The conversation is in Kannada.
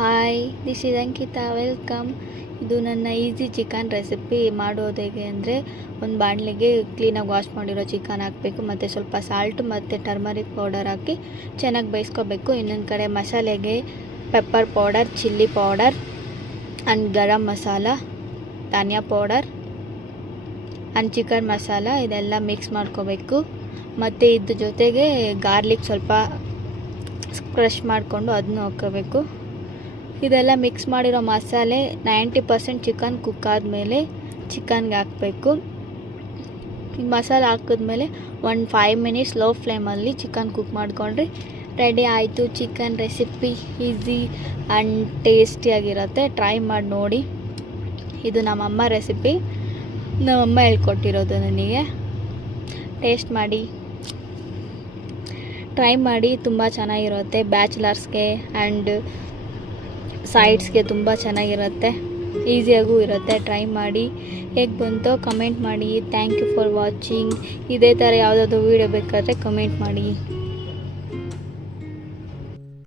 Hi, this is Ankita. Welcome. ಇದು ನನ್ನ ಈಸಿ ಚಿಕನ್ ರೆಸಿಪಿ. ಮಾಡೋದು ಹೇಗೆ ಅಂದರೆ, ಒಂದು ಬಾಣಲೆಗೆ ಕ್ಲೀನಾಗಿ ವಾಶ್ ಮಾಡಿರೋ ಚಿಕನ್ ಹಾಕಬೇಕು, ಮತ್ತು ಸ್ವಲ್ಪ ಸಾಲ್ಟು ಮತ್ತು ಟರ್ಮರಿಕ್ ಪೌಡರ್ ಹಾಕಿ ಚೆನ್ನಾಗಿ ಬೇಯಿಸ್ಕೋಬೇಕು. ಇನ್ನೊಂದು ಕಡೆ ಮಸಾಲೆಗೆ pepper powder, chilli powder and garam masala, dhania powder and chicken masala ಇದೆಲ್ಲ ಮಿಕ್ಸ್ ಮಾಡ್ಕೋಬೇಕು. ಮತ್ತು ಇದ್ರ ಜೊತೆಗೆ ಗಾರ್ಲಿಕ್ ಸ್ವಲ್ಪ ಕ್ರಷ್ ಮಾಡಿಕೊಂಡು ಅದನ್ನು ಹಾಕ್ಕೋಬೇಕು. ಇದೆಲ್ಲ ಮಿಕ್ಸ್ ಮಾಡಿರೋ ಮಸಾಲೆ 90% ಚಿಕನ್ ಕುಕ್ ಆದಮೇಲೆ ಚಿಕನ್ಗೆ ಹಾಕಬೇಕು. ಈ ಮಸಾಲೆ ಹಾಕಿದ್ಮೇಲೆ ಒಂದು 5 ಮಿನಿಟ್ಸ್ ಲೋ ಫ್ಲೇಮಲ್ಲಿ ಚಿಕನ್ ಕುಕ್ ಮಾಡಿಕೊಂಡ್ರೆ ರೆಡಿ ಆಯಿತು. ಚಿಕನ್ ರೆಸಿಪಿ ಈಸಿ ಆ್ಯಂಡ್ ಟೇಸ್ಟಿಯಾಗಿರುತ್ತೆ. ಟ್ರೈ ಮಾಡಿ ನೋಡಿ. ಇದು ನಮ್ಮಮ್ಮ ರೆಸಿಪಿ, ನಮ್ಮಮ್ಮ ಹೇಳ್ಕೊಟ್ಟಿರೋದು ನನಗೆ. ಟೇಸ್ಟ್ ಮಾಡಿ, ಟ್ರೈ ಮಾಡಿ, ತುಂಬ ಚೆನ್ನಾಗಿರುತ್ತೆ. ಬ್ಯಾಚುಲರ್ಸ್ಗೆ ಆ್ಯಂಡ್ ಸೈಡ್ಸ್ಗೆ ತುಂಬ ಚೆನ್ನಾಗಿರುತ್ತೆ, ಈಸಿಯಾಗೂ ಇರುತ್ತೆ. ಟ್ರೈ ಮಾಡಿ, ಹೇಗೆ ಬಂತೋ ಕಮೆಂಟ್ ಮಾಡಿ. Thank you for watching. ಇದೇ ಥರ ಯಾವುದಾದ್ರು ವೀಡಿಯೋ ಬೇಕಾದರೆ ಕಮೆಂಟ್ ಮಾಡಿ.